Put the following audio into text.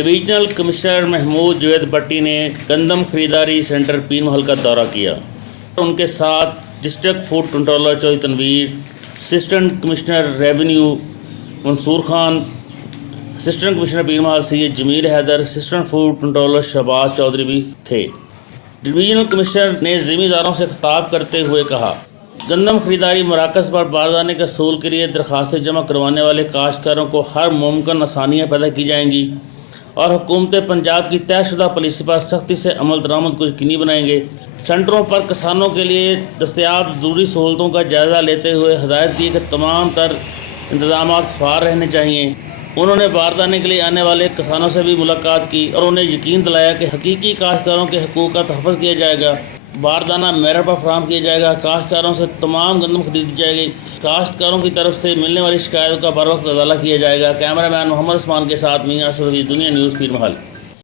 Divisional commissioner Mahmood Javed भट्टी ने गंदम खरीदारी सेंटर पीर महल का दौरा किया। उनके साथ district food controller Chaudhary Tanveer, assistant commissioner revenue Mansoor Khan, assistant commissioner Pir Mahal Syed Jameel Haider, assistant food controller Shahbaz Chaudhary भी थे। डिवीजनल कमिश्नर ने ज़िम्मेदारों से खिताब करते हुए कहा, गंदम खरीदारी मराकज़ पर बारदाने के असूल के लिए दरख्वास्तें जमा करवाने वाले काश्तकारों को हर मुमकिन आसानियाँ पैदा की जाएंगी और हुकूमत पंजाब की तयशुदा पॉलिसी पर सख्ती से अमल दरामद को यकीनी बनाएंगे। सेंटरों पर किसानों के लिए दस्तयाब ज़रूरी सहूलतों का जायज़ा लेते हुए हदायत की कि तमाम तर इंतजाम फार रहने चाहिए। उन्होंने बारदाने के लिए आने वाले किसानों से भी मुलाकात की और उन्हें यकीन दिलाया कि हकीकी काश्तकारों के हकूक़ का तहफ़्फ़ुज़ किया जाएगा, बारदाना मेरिट पर फराहम किया जाएगा, काश्तकारों से तमाम गंदम खरीदी जाएगी, काश्तकारों की तरफ से मिलने वाली शिकायतों का बर वक्त अदाला किया जाएगा। कैमरामैन मोहम्मद उस्मान के साथ मियां असद, दुनिया न्यूज़, पीर महल।